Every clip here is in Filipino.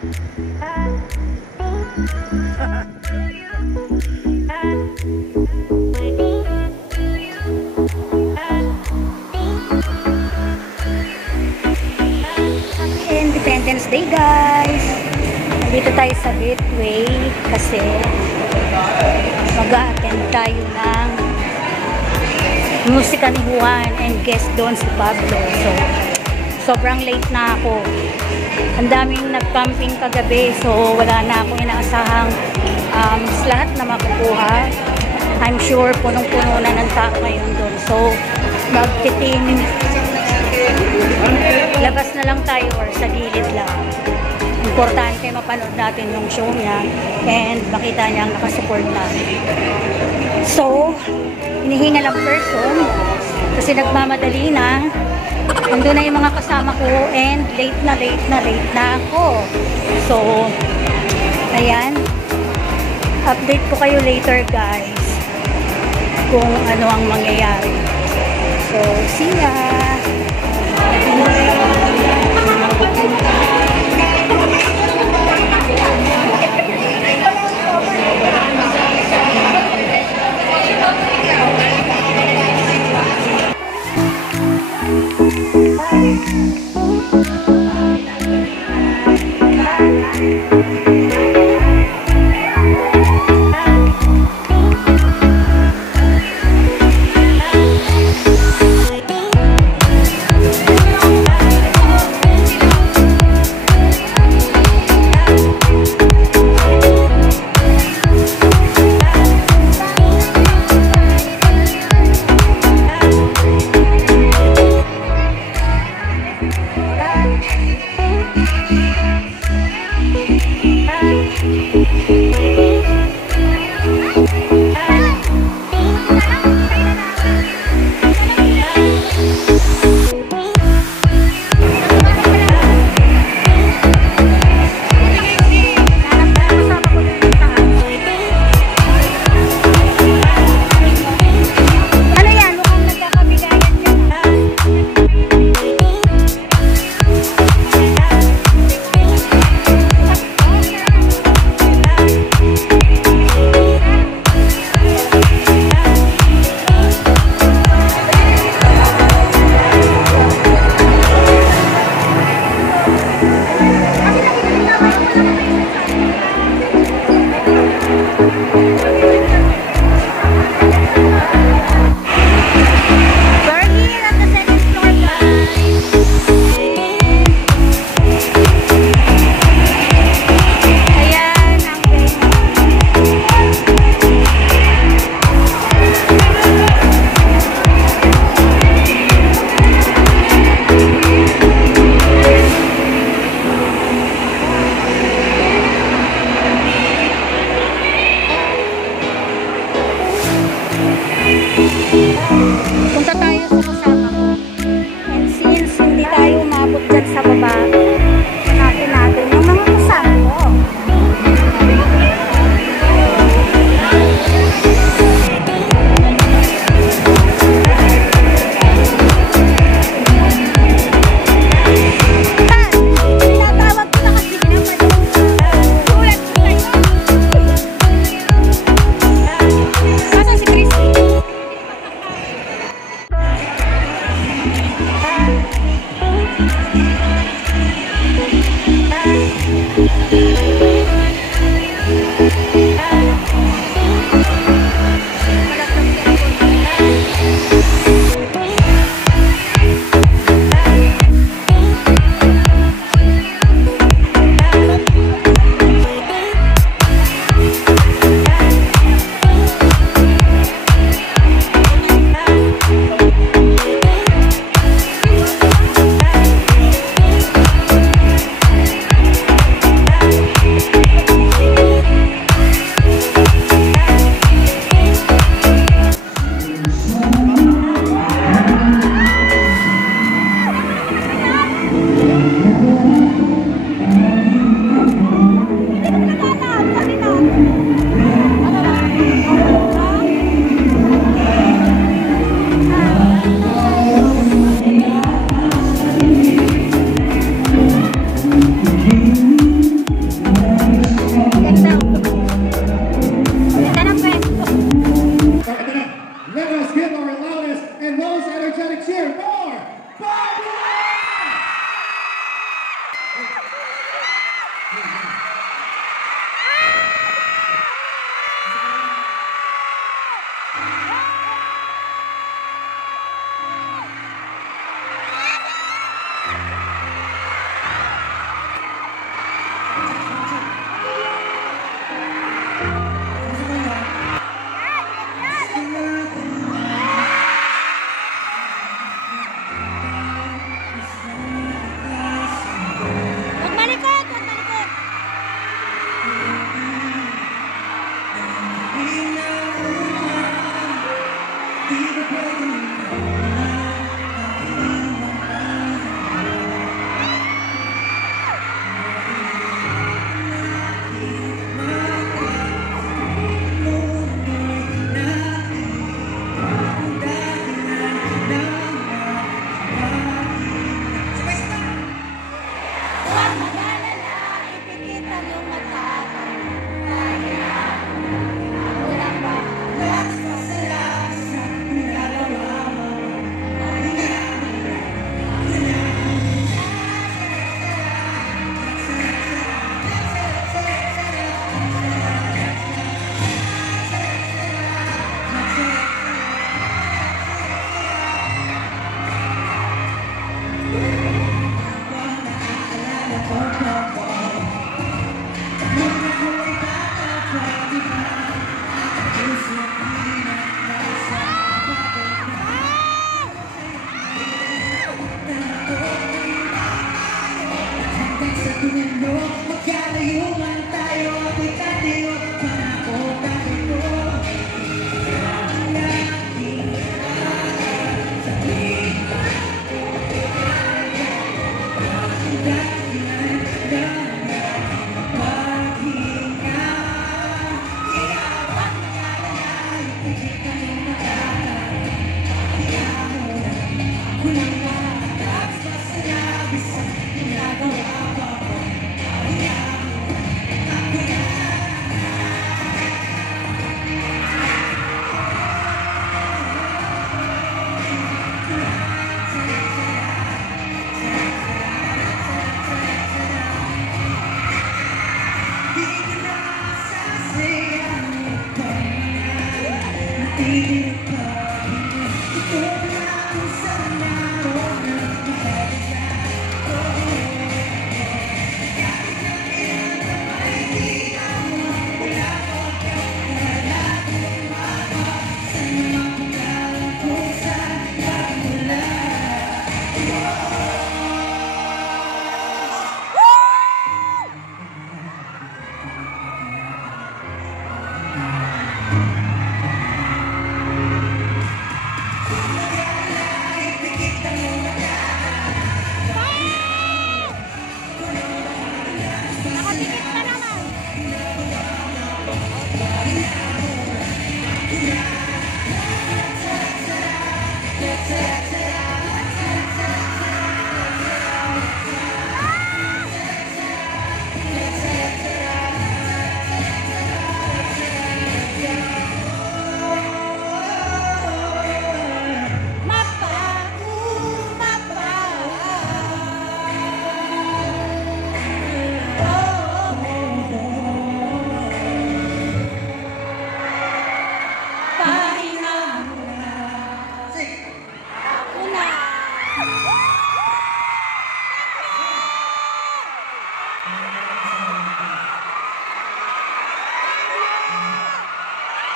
Independence Day, guys. Nandito tayo sa Gateway kasi mag-a-attend tayo ng musika ni Juan and guest doon si Pablo. So, sobrang late na ako. Ang daming nag-camping kagabi, so wala na akong inaasahang lahat na makukuha. I'm sure punong-puno na ng tao ngayon doon. So, magtitin. Labas na lang tayo or sa gilid lang. Importante mapanood natin yung show niya and makita niya ang nakasupport natin. So, hinihingal ang person kasi nagmamadali na. Ando na yung mga kasama ko and late na ako. So, ayan. Update ko kayo later, guys, kung ano ang mangyayari. So, see ya!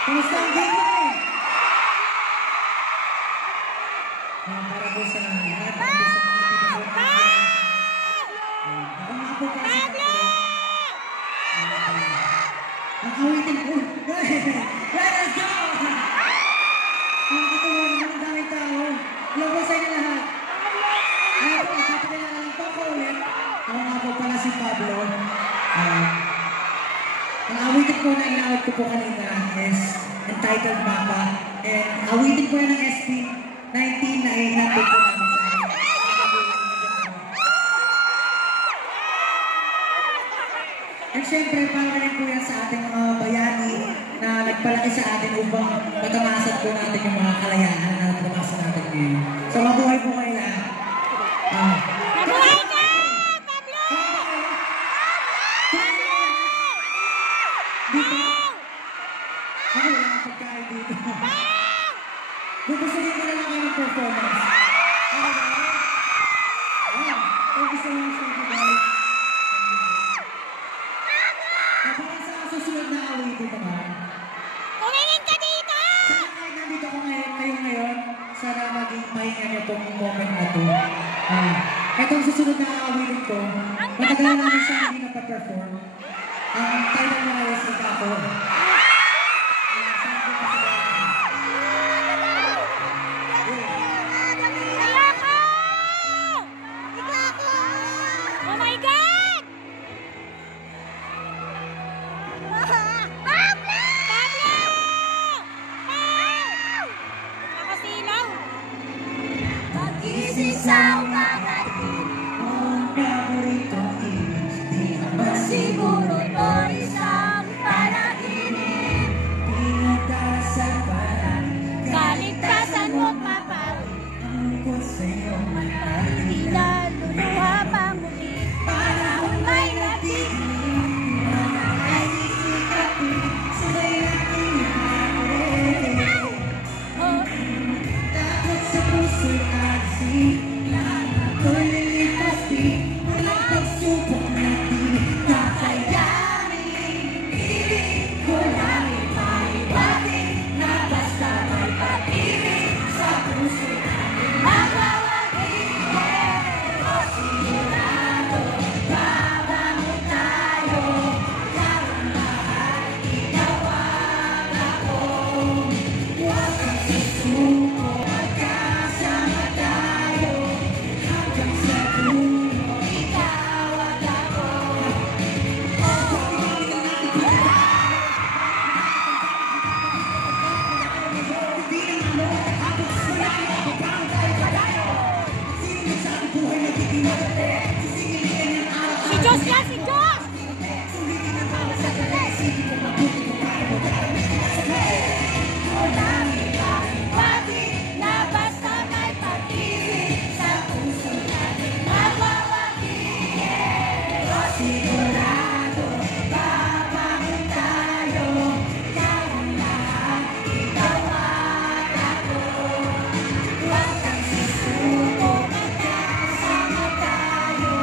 Kumusta ang gateway? Para po sa lahat, para po sa mga pinag-uwan. Ako nga po kasi ang awitin po. Let us go! Ang katuwa naman ang daming tao. Hello po sa inyo lahat. Ayaw po, kapagalalan po ako ulit. Ako nga po pala si Pablo. Ang awitin po na inawit ko po kanina is entitled Mapa. And awitin po yan ng SB19 na inatid po namin sa akin. And syempre, para rin po yan sa ating mga bayani na nagpalaki sa atin upang matamasan po natin yung mga kalayaan na natamasan natin ngayon. So mabuhay po kayo lahat. Mabuhay ka, Pablo! yung performance. Ano ba? Wow. Thank you so much, thank you guys. Kapag sa susunod na awitin naman. Tumingin ka dito! Sana kahit nandito ko ngayon, sana maging pahinga niyo itong moment na to. Itong susunod na awitin ko, matagal na namin siya hindi napaperform. Ang title niya ay Sika Ko. Oh my God! Pablo! Nakasilaw! Pag-isip sa umaga, Ang paborito di naman siguro to isang panaginip. pinagdasal para Kaligtasan mo't mapawi, ang ko sa'yo di na luluha pa muli. Panahon may nagtitigil, ay sisikapin sabay natin natin. oh, Takot sa puso at silang ako'y lilipas di walang pagsubok na di kakayanin. Piling ko lang ipaiwating na basta may pag-ibig sa puso natin magwawagin. Pero sigurado babangon tayo, ikaw ang mahal, ikaw ang ako. Huwag kang susuko, magkasama tayo hanggang sa dulo, ikaw at ako. Hindi na tapos wala na ako parang tayo palayo. Sino nagsabi buhay nagiging madali? Sisingilin ang araw. si Diyos yan, si Diyos! Sulitin ang bawat sandali. Sige ko mabuti kung kaya mo dahil sa Pati na basta may pag-ibig sa puso natin magwawagin. Pero sigurado babangon tayo, ikaw ang lahat, ikaw at ako. Huwag kang susuko, magkasama tayo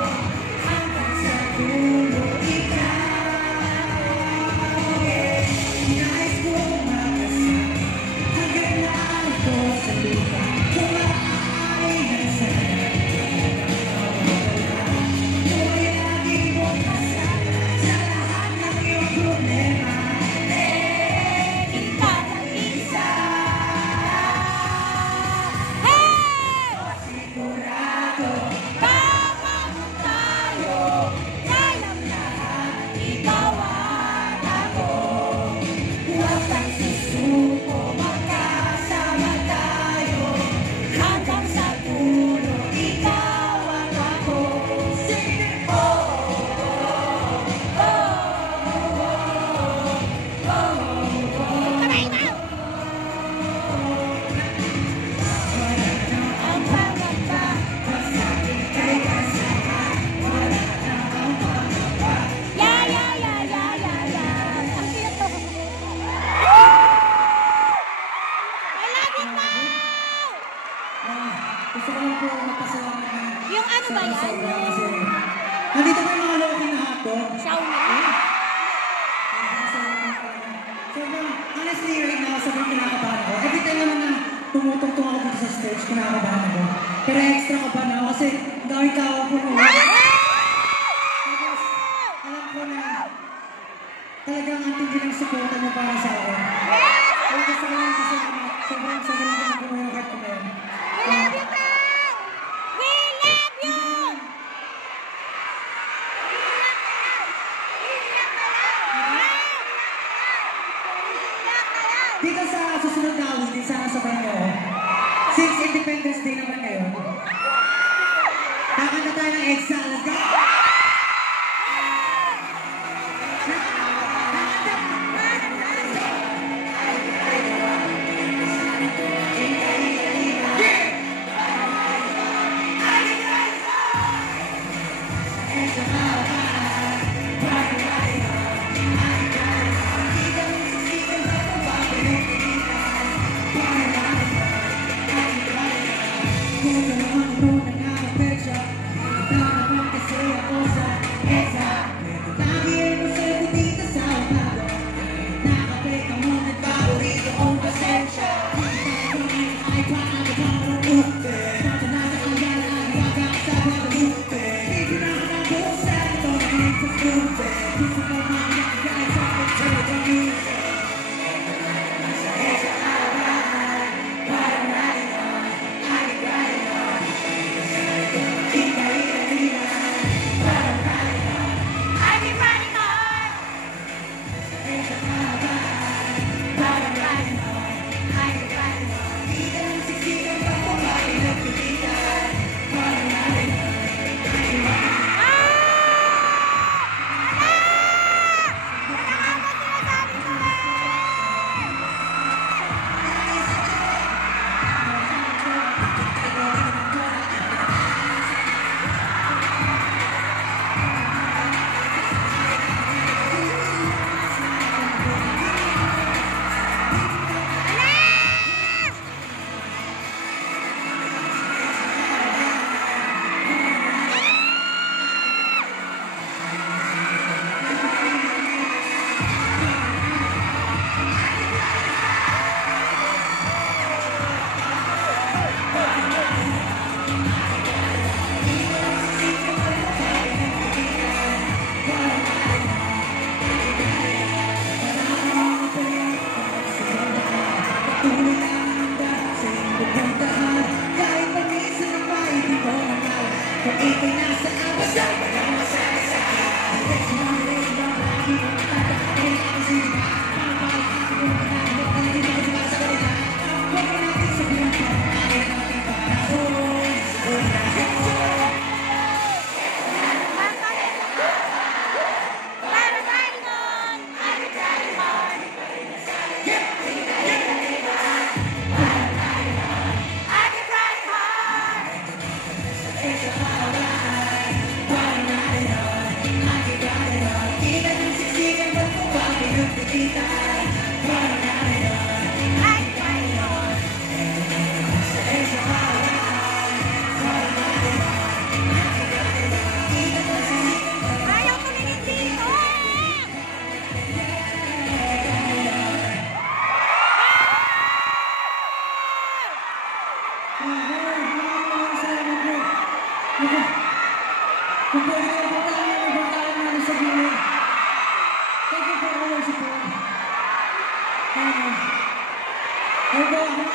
hanggang sa dulo, ikaw. Nais ko makasama hanggang narito sa lupa, kung maaari na sana. Buhay lagi mong kasama sa lahat ng iyong problema. kita mag-isa. Hey! Sigurado Babangon tayo, kayang lahat, ikaw at ako. huwag kang susuko, magkasama tayo hanggang sa dulo, ikaw at ako. Sige, Kamay mo! ang pangamba, basta ika'y kasama. Yeah, yeah, yeah, yeah, yeah, yeah. Ang cute to. I love you, Pao! Gusto ko lang po magpasalamat na Yung ano ba yan? sobra kasi nandito ba yung mga loking na hotdog? Xiaomi? Sobrang, honestly, right now, sobrang kinakabahan ako. Every time naman na tumutungtong ako dito sa stage, kinakabahan ako. Pero extra kabahan ako kasi ang daming tao po ko. Tapos, alam ko na talagang ang tindi ng suporta niyo para sa akin. Kaya gusto ko lang pasalamat. Sobrang ganun po yung heart ko ngayon. We love you, Pao! We love you! Dito sa susunod na awitin, sana sabay niyo. Since Independence Day naman ngayon, kakanta tayo ng EDSA. Let's go!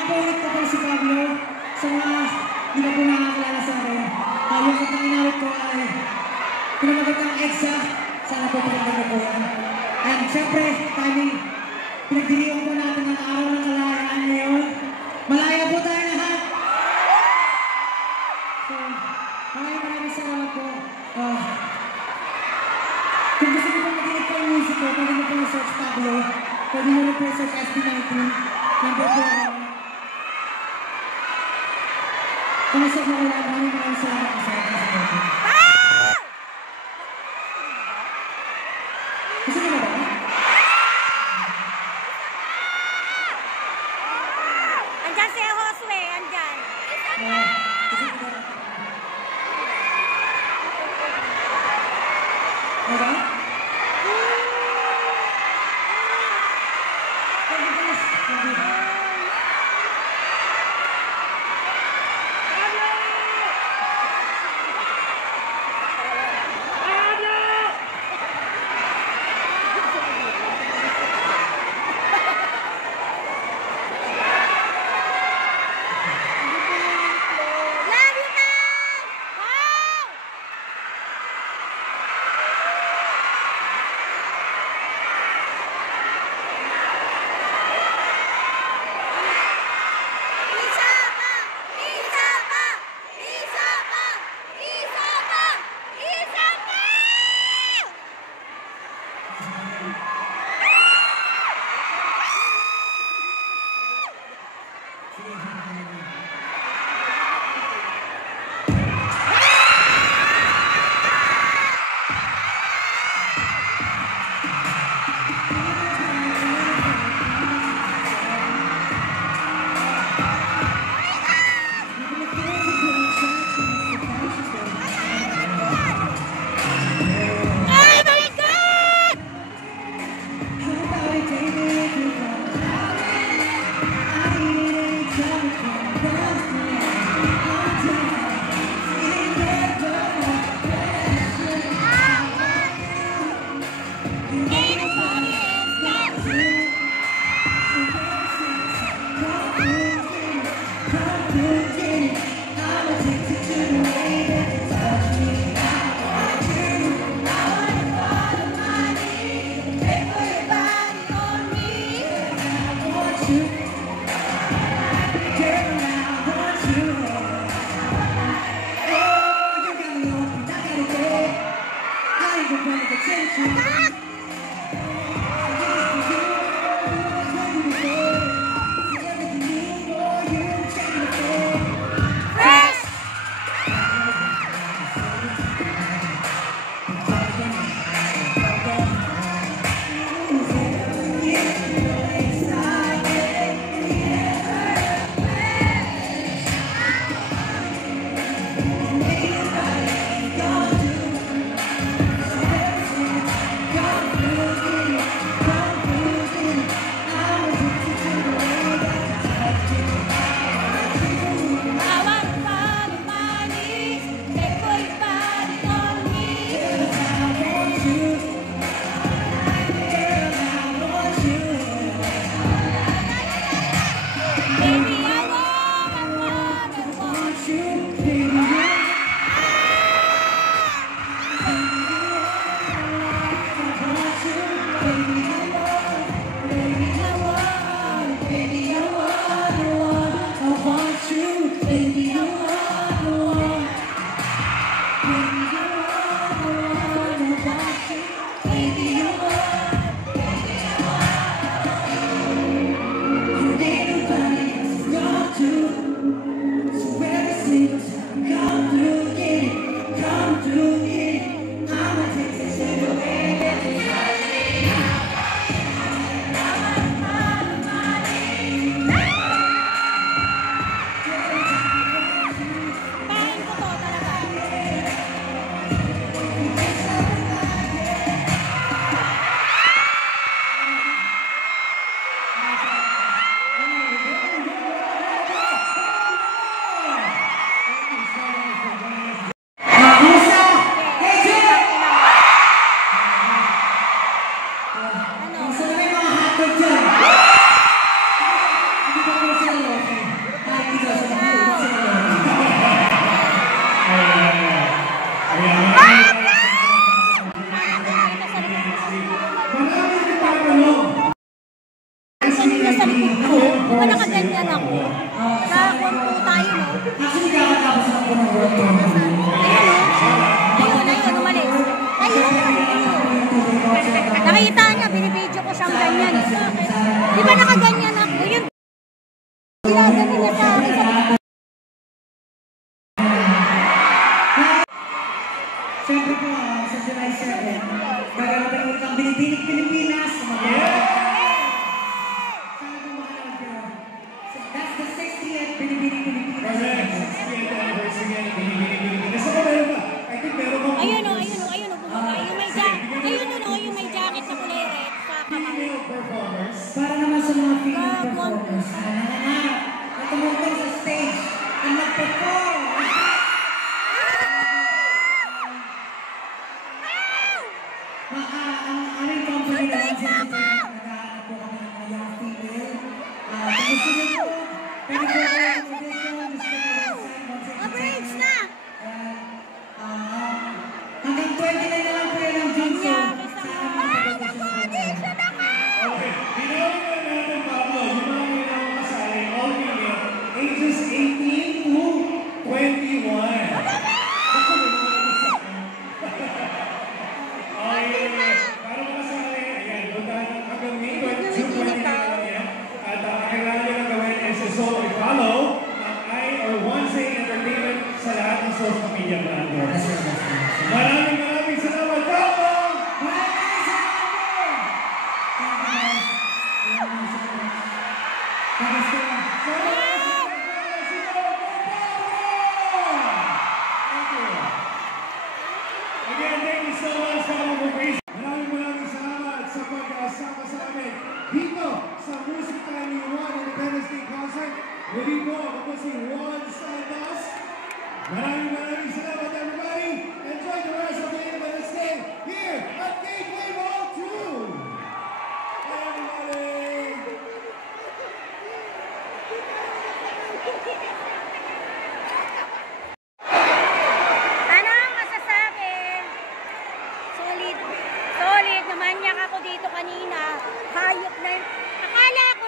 Ulit ko po si Pablo. Sa mga hindi na po nakakilala sa akin. Yung kantang inawit ko ay pinamagat ng EXA. Sana po pinagdaga po yan. And syempre, timing, pinagdiriwang po natin ang araw ng kalayaan ngayon. Malaya po tayo lahat. So, maraming salamat po. Kung gusto niyo po makinig po yung music ko, pwede niyo po i-search Pablo. Pwede niyo po i-search SB19. Number po ako. Kamusta mo wala? Maraming salamat po sa akin sa akin. Gusto niyo ba? Andyan si Josue, andyan. Gusto niyo ba? Okay? nakaganyan ako. Nakakuha po tayo, no? Actually, kakatapos lang po ng work from home. Ayun, umalis. Ayun. Nakita niya, binibidyo ko siyang ganyan. Di ba nakaganyan ako? Yun. Ginagawa niya sa akin. Siyempre po, sa July 7, gagawin ulit ang Binibining Pilipinas. That's the 60th Binibining Pilipinas. Correct. 60th anniversary ng Binibining Pilipinas. Saka meron ba? I think meron bang... Ayun, bumaba. Yung may jacket na kulay red sa kamay. Female performers. Para naman sa mga female performers na tumungtong sa stage at mag-perform. Ang aming company naman sa naghahanap po kami ng mga young female. Kung gusto niyo po, pwede po kayo ang audition. Just go to the website. Abridge na! Hanggang 29 na lang po yun ang June. So, Okay. Pinawin na natin, Pablo, yung mga kailangan kasali, all female, ages 18 to 21. Ako, may mga nag-isa. Okay. Para makasali, ayan, puntahan hanggang May 22, 29 lang yan. At ang kailangan nyo lang gawin is i-follow ang I or 1Say Entertainment sa lahat ng social media platforms. Maraming salamat, Pablo! Again, thank you so much for all the praise. Maraming salamat sa pag-asama sa amin dito sa Music Time One Independence Day Concert. Muli po, ako po si Juan Santos. Maraming salamat, everybody. Enjoy the rest of the Independence Day here at Gateway Mall 2. Bye, everybody. Ano ang masasabi? Solid. Namanyak ako dito kanina. Hayop na yun. Akala ko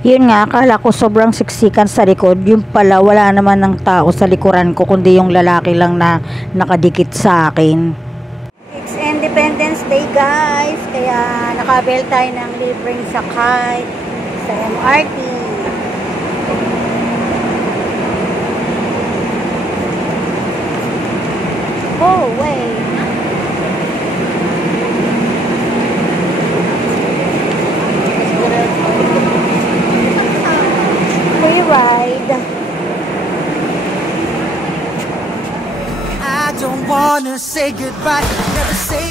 Yun nga, akala ko sobrang siksikan sa likod. Yung pala, wala naman ng tao sa likuran ko, kundi yung lalaki lang na nakadikit sa akin. guys, kaya nakabil tayo ng libreng sakay sa MRT. Oh, wait. Free ride. I don't wanna say goodbye, never say